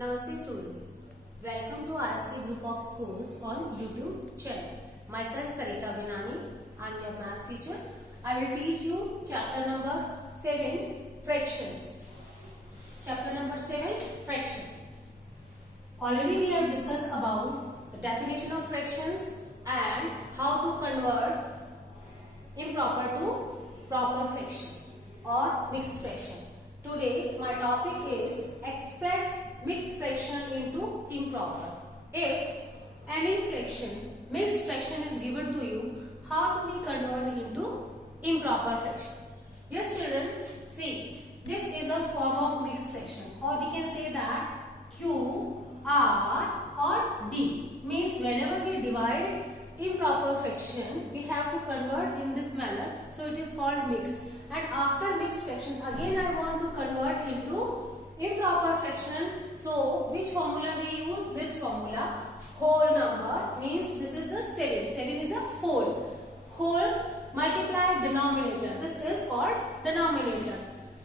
Namaste students. Welcome to RSV Group of Schools on YouTube channel. Myself Sarita Binani. I am your maths teacher. I will teach you chapter number 7 fractions. Chapter number 7 fraction. Already we have discussed about the definition of fractions and how to convert improper to proper fraction or mixed fraction. Today my topic is express mixed fraction into improper. If any fraction, mixed fraction is given to you, how do we convert it into improper fraction? Yes children, see, this is a form of mixed fraction, or we can say that Q, R or D. Means whenever we divide improper fraction, we have to convert in this manner. So it is called mixed. And after mixed fraction, again I want to convert into improper fraction. So which formula we use? This formula. Whole number means this is the 7. 7 is a whole. Whole multiply denominator. This is called denominator.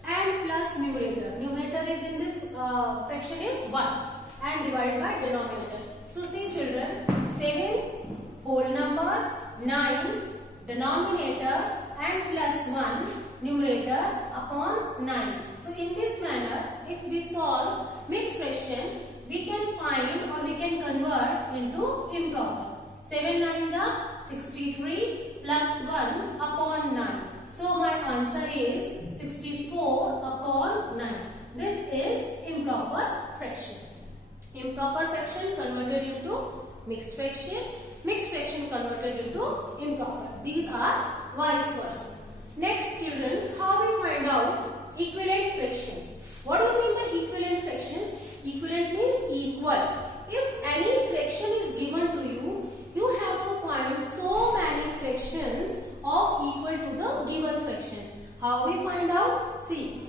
And plus numerator. Numerator is in this fraction is 1. And divided by denominator. So see children, 7 whole number, 9 denominator and plus 1 numerator upon 9. So in this manner, if we solve mixed fraction, we can find or we can convert into improper. 7 9s are 63 plus 1 upon 9. So my answer is 64 upon 9. This is improper fraction. Improper fraction converted into mixed fraction. Mixed fraction converted into improper. These are vice versa. Next children, how we find out equivalent fractions? What do you mean by equivalent fractions? Equivalent means equal. If any fraction is given to you, you have to find so many fractions of equal to the given fractions. How we find out? See,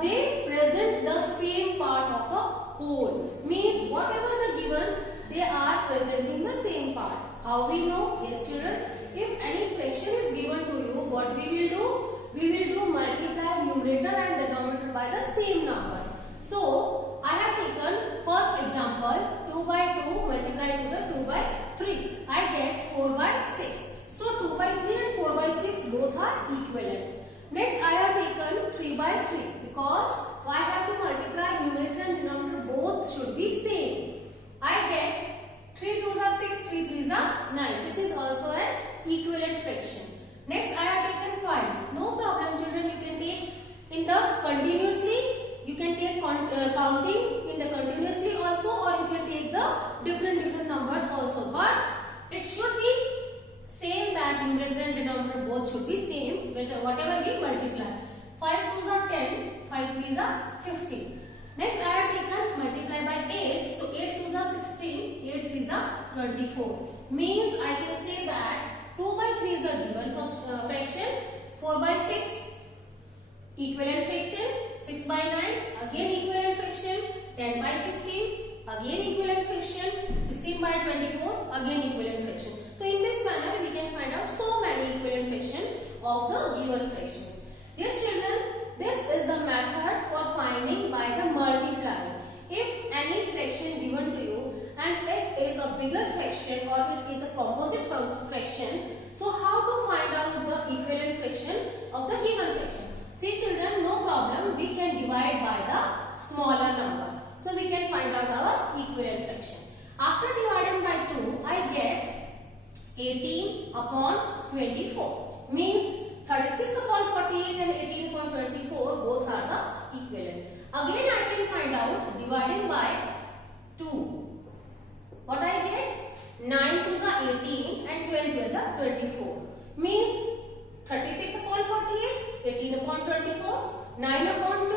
they present the same part of a whole. Means whatever the given, they are presenting the same part. How we know? Yes children, if any fraction is given to you, what we will do? We will do multiply numerator and denominator by the same number. So I have taken first example 2 by 2 multiplied to the 2 by 3. I get 4 by 6. So 2 by 3 and 4 by 6 both are equivalent. Next I have taken 3 by 3 because I have to multiply numerator and denominator both should be same. I get 3 2s are 6, 3 3s are 9. This is also an equivalent fraction. Next I have taken 5. No problem children, you can take in the continuously, you can take counting in the continuously also, or you can take the different numbers also. But it should be same, that numerator and denominator both should be same whatever we multiply. 5 2s are 10, 5 3s are 15. Next I have taken multiply by 8. So 8 2s are 16, 8 3s are 24. Means I can say that 2 by 3 is a given fraction, 4 by 6 equivalent fraction, 6 by 9 again equivalent fraction, 10 by 15 again equivalent fraction, 16 by 24 again equivalent fraction. So in this manner we can find out so many equivalent fraction of the given fractions. Yes children, this is the method for finding by the multiplying. If any fraction given to you and it is a bigger fraction or it is a composite fraction, so how to find out the equivalent fraction of the given fraction? See children, no problem, we can divide by the smaller number. So we can find out our equivalent fraction. After dividing by 2, I get 18 upon 24. Means 36 upon 48 and 18 upon 24 both are the equivalent. Again I can find out dividing by 2. What I get? 9 2s are 18 and 12 2s are 24. Means 36 upon 48, 18 upon 24, 9 upon 12,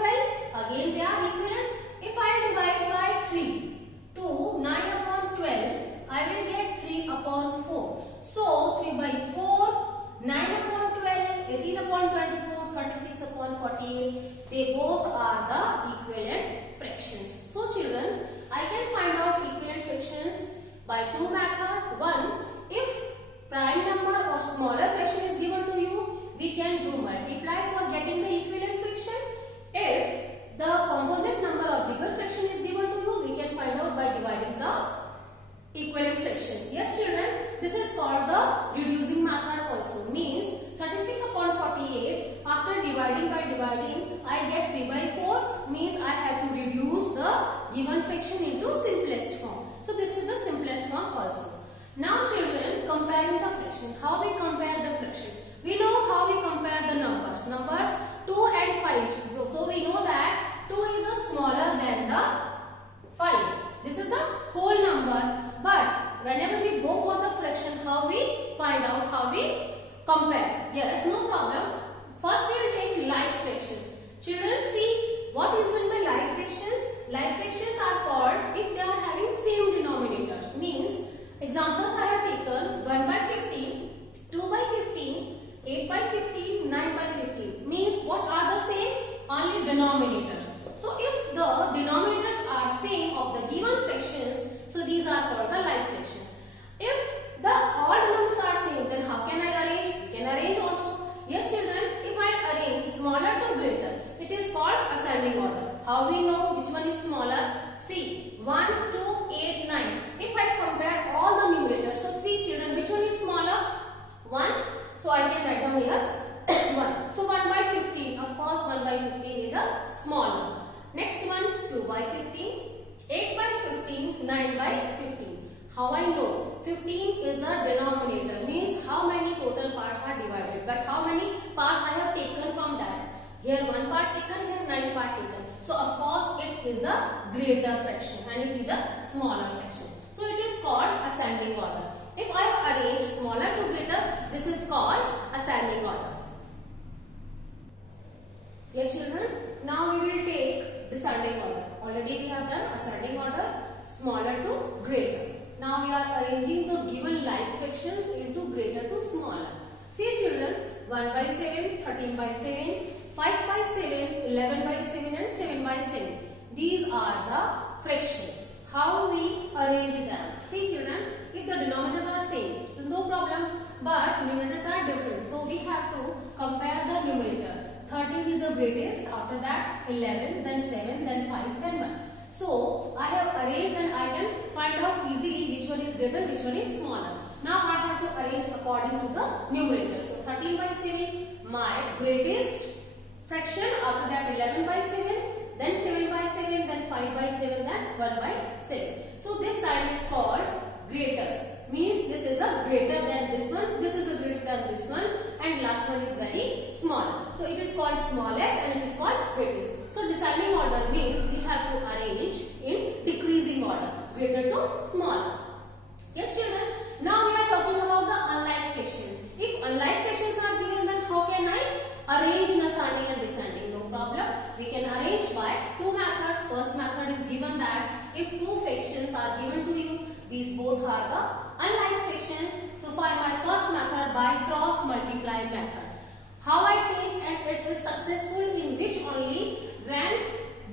again they are equivalent. If I divide by 3, 2, 9 upon 12, I will get 3 upon 4. So 3 by 4, 9 upon 12, 18 upon 24, 36 upon 48, they both are the equivalent fractions. So children, I can find out equivalent fractions by two methods. One, if prime number or smaller fraction is given to you, we can do multiply for getting the equivalent fraction. If dividing by dividing, I get 3 by 4, means I have to reduce the given fraction into simplest form. So this is the simplest form also. Now children, comparing the fraction. How we compare the fraction? We know how we compare the numbers. Numbers 2 and 5. So we know that 2 is a smaller than the 5. This is the whole number. But whenever we go for the fraction, how we find out, how we compare? Yes, no problem. First we will take like fractions. Children, see what is meant by like fractions. Like fractions are called if they are having same denominators. Means examples I have taken 1 by 15, 2 by 15, 8 by 15, 9 by 15. Means what are the same? Only denominators. So if the denominators are same of the given fractions, so these are called the like fractions. If the all numbers are same, then how can I arrange? We can arrange also. Yes children, if I arrange smaller to greater, it is called ascending order. How we know which one is smaller? See, 1, 2, 8, 9. If I compare all the numerators, so see children, which one is smaller? 1. So I can write down here 1. So 1 by 15. Of course 1 by 15 is a smaller. Next one 2 by 15, 8 by 15, 9 by 15. How I know? 15 is the denominator. Means how many total parts are divided. But how many parts I have taken from that? Here 1 part taken, here 9 part taken. So of course it is a greater fraction and it is a smaller fraction. So it is called ascending order. If I have arranged smaller to greater, this is called ascending order. Yes children, now we will take descending order. Already we have done ascending order, smaller to greater. Now we are arranging the given like fractions into greater to smaller. See children, 1 by 7, 13 by 7, 5 by 7, 11 by 7 and 7 by 7. These are the fractions. How we arrange them? See children, if the denominators are same, so no problem. But numerators are different. So we have to compare the numerator. 13 is the greatest, after that 11, then 7, then 5, then 1. So I have arranged and I can find out easily which one is greater, which one is smaller. Now I have to arrange according to the numerator. So 13 by 7, my greatest fraction, after that 11 by 7, then 7 by 7, then 5 by 7, then 1 by 7. So this side is called greatest. Means this is a greater than this one, this is a greater than this one, and last one is very small. So it is called smallest and it is called greatest. So descending order means we have to arrange in decreasing order, greater to smaller. Yes children, now we are talking about the unlike fractions. If unlike fractions are given, then how can I arrange in ascending and descending? No problem. We can arrange by two methods. First method is given that if two fractions are given to you, these both are the unlike fraction. So find my first method by cross multiply method. How I take, and it is successful in which only when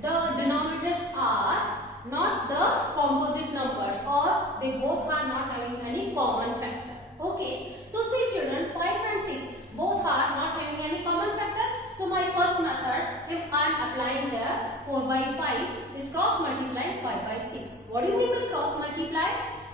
the denominators are not the composite numbers or they both are not having any common factor. Okay. So see children, 5 and 6 both are not having any common factor. So my first method, if I am applying there 4 by 5 is cross multiplying 5 by 6. What do you mean by cross multiply?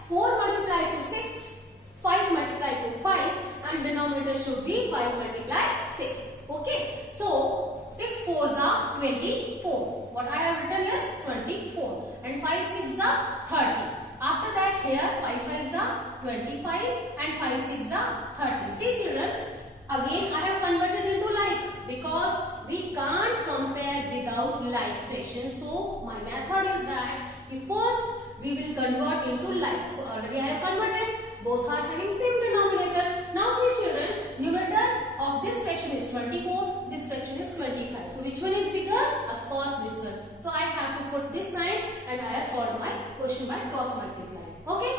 4 multiplied to 6, 5 multiplied to 5 and denominator should be 5 multiplied 6. Okay. So 6 4s are 24. What I have written here is 24 and 5 6s are 30. After that here 5 5s are 25 and 5 6s are 30. See children, again I have converted into like because we can't compare without like fractions. So my method is that the first we will convert into like. So already I have converted. Both are having same denominator. Now see children, numerator of this fraction is 24. This fraction is 25. So which one is bigger? Of course this one. So I have to put this sign and I have solved my question by cross multiplying. Okay.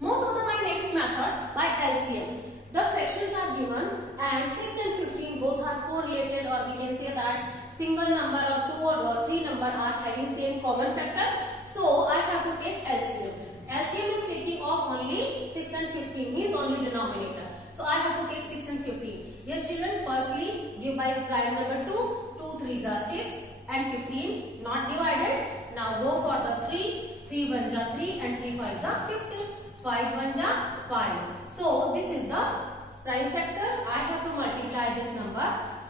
Move to my next method by LCM. The fractions are given and 6 and 15 both are correlated, or we can say that single number or 2 or 3 number are having same common factors. So I have to take LCM. LCM is taking off only 6 and 15, means only denominator. So I have to take 6 and 15. Yes children, firstly give by prime number 2. 2 3s are 6 and 15 not divided. Now go for the 3. 3 1s are 3 and 3 5s are 15. 5 1s are 5. So this is the prime factors. I have to multiply this number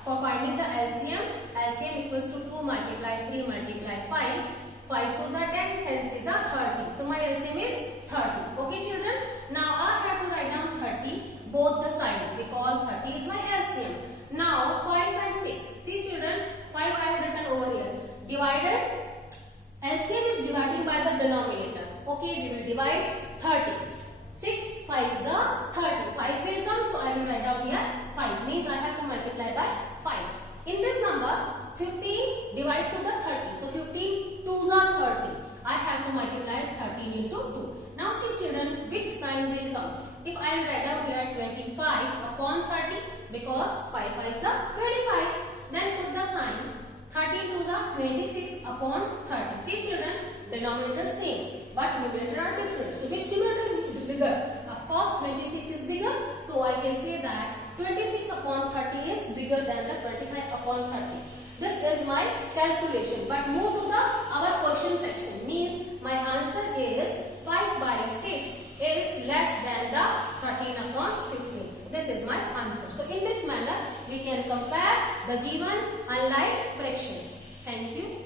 For finding the LCM equals to 2 multiply 3 multiply 5. 5 2s are 10, 10 3s are 30. So my LCM is 30. Okay children. Now I have to write down 30 both the sides because 30 is my LCM. Now 5 and 6. See children, 5 I have written over here. Divided. LCM is dividing by the denominator. Okay, we will divide 30. 6 5s are 30. 5 will come, so I will write down here 5. Means I have to multiply by 5. In this number, 15 divide to the 30. So 15 2s are 30. I have to multiply 13 into 2. Now see children, which sign will come? If I will write down here 25 upon 30 because 5 5s are 25. Then put the sign 13 2s are 26 upon 30. See children, denominator same but numerator are different. So which numerator is bigger? Of course 26 is bigger. So I can say that 26 upon 30 is bigger than the 25 upon 30. This is my calculation. But move to the our question fraction. Means my answer is 5 by 6 is less than the 13 upon 15. This is my answer. So in this manner we can compare the given unlike fractions. Thank you.